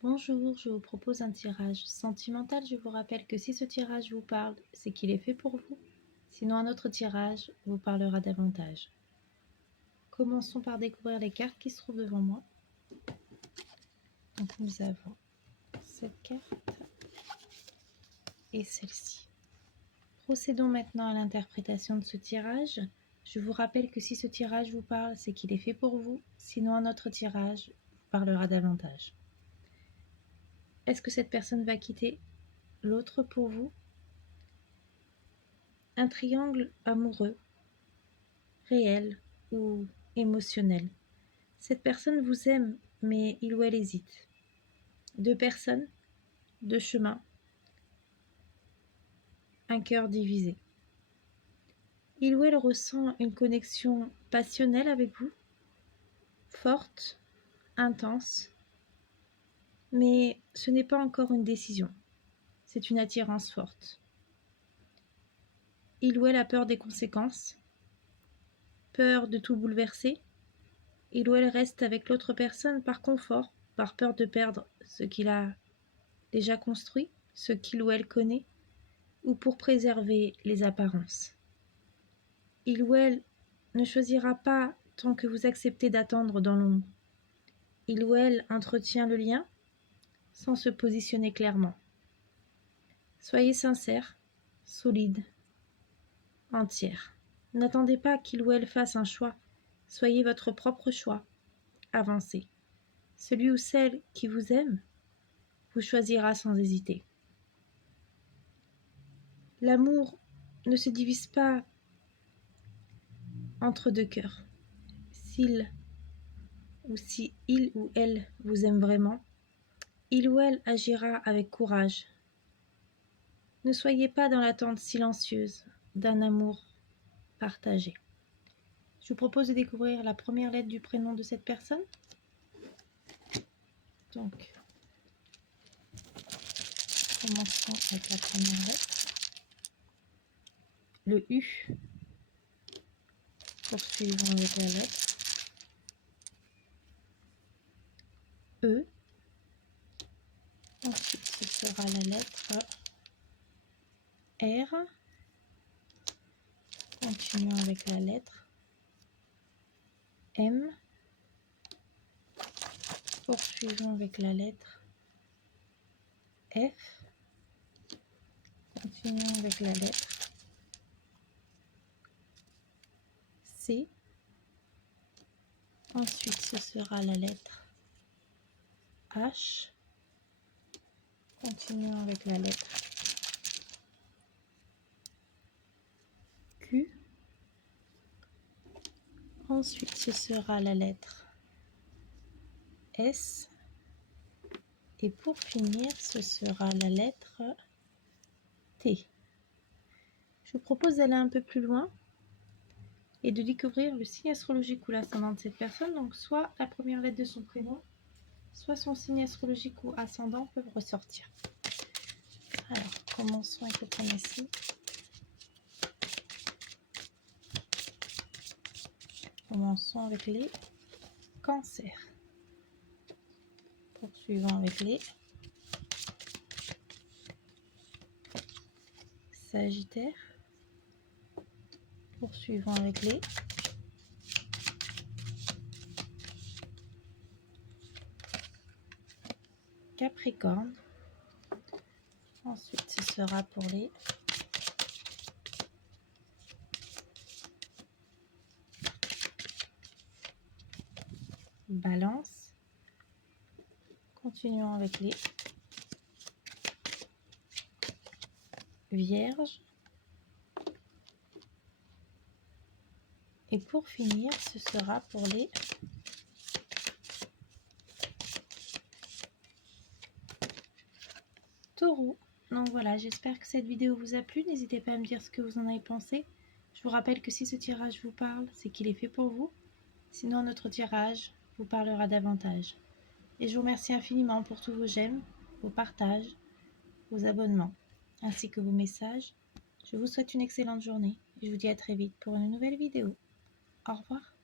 Bonjour, je vous propose un tirage sentimental. Je vous rappelle que si ce tirage vous parle, c'est qu'il est fait pour vous. Sinon, un autre tirage vous parlera davantage. Commençons par découvrir les cartes qui se trouvent devant moi. Donc nous avons cette carte et celle-ci. Procédons maintenant à l'interprétation de ce tirage. Je vous rappelle que si ce tirage vous parle, c'est qu'il est fait pour vous. Sinon, un autre tirage vous parlera davantage. Est-ce que cette personne va quitter l'autre pour vous? Un triangle amoureux, réel ou émotionnel. Cette personne vous aime, mais il ou elle hésite. Deux personnes, deux chemins, un cœur divisé. Il ou elle ressent une connexion passionnelle avec vous, forte, intense, mais ce n'est pas encore une décision, c'est une attirance forte. Il ou elle a peur des conséquences, peur de tout bouleverser. Il ou elle reste avec l'autre personne par confort, par peur de perdre ce qu'il a déjà construit, ce qu'il ou elle connaît, ou pour préserver les apparences. Il ou elle ne choisira pas tant que vous acceptez d'attendre dans l'ombre. Il ou elle entretient le lien sans se positionner clairement. Soyez sincère, solide, entière. N'attendez pas qu'il ou elle fasse un choix. Soyez votre propre choix. Avancez. Celui ou celle qui vous aime vous choisira sans hésiter. L'amour ne se divise pas entre deux cœurs. Si il ou elle vous aime vraiment, il ou elle agira avec courage. Ne soyez pas dans l'attente silencieuse d'un amour partagé. Je vous propose de découvrir la première lettre du prénom de cette personne. Donc, commençons avec la première lettre. Le U. Poursuivons avec la lettre E. Ensuite, ce sera la lettre R. Continuons avec la lettre M. Poursuivons avec la lettre F. Continuons avec la lettre C. Ensuite, ce sera la lettre H. Continuons avec la lettre Q. Ensuite, ce sera la lettre S. Et pour finir, ce sera la lettre T. Je vous propose d'aller un peu plus loin et de découvrir le signe astrologique ou l'ascendant de cette personne. Donc, soit la première lettre de son prénom, soit son signe astrologique ou ascendant peuvent ressortir. Alors, commençons avec le premier signe. Commençons avec les cancers. Poursuivons avec les sagittaires. Poursuivons avec les capricornes. Ensuite, ce sera pour les balances. Continuons avec les vierges. Et pour finir, ce sera pour les taureaux. Donc voilà, j'espère que cette vidéo vous a plu. N'hésitez pas à me dire ce que vous en avez pensé. Je vous rappelle que si ce tirage vous parle, c'est qu'il est fait pour vous. Sinon, notre tirage vous parlera davantage. Et je vous remercie infiniment pour tous vos j'aime, vos partages, vos abonnements, ainsi que vos messages. Je vous souhaite une excellente journée et je vous dis à très vite pour une nouvelle vidéo. Au revoir.